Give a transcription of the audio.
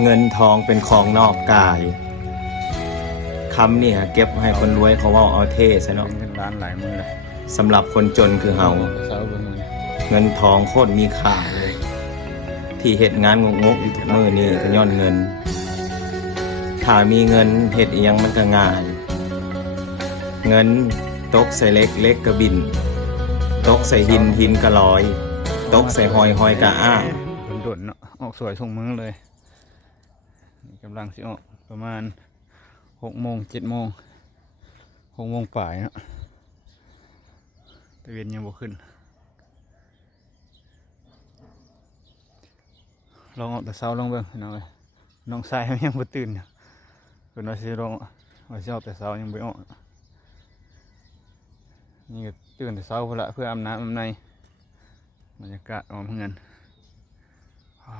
เงินทองเป็นของนอกกายคำนี่ฮะเก็บให้คนรวยเขาว่าเอาเท่ซะเนาะเป็นเงินล้านหลายมือเลย สำหรับคนจนคือเฮา เสาบนมือ เงินทองโคตรมีค่าเลย ที่เฮ็ดงานงกๆอยู่ทุกมื้อนี่ก็ย้อนเงิน ถ้ามีเงินเฮ็ดอีหยังมันก็ง่าย เงินตกใส่เล็กเล็กก็บิน ตกใส่หินหินก็ลอย ตกใส่หอยหอยก็อ้า โดดๆเนาะออกสวยส่งมือเลยนี่กำลังสิออกประมาณ6 โมง 7 โมง6 โมงปลายเนาะตะเวนยังบ่ขึ้นลองออกแต่เช้าลองเบิ่งพี่น้องเอ้ยน้องชายยังบ่ตื่นอยู่เพิ่นว่าสิลองว่าสิออกแต่เช้ายังบ่ออกนี่ก็ตื่นแต่เช้าพุ่นละเพื่ออาบน้ำอาบในบรรยากาศออมเงินว้า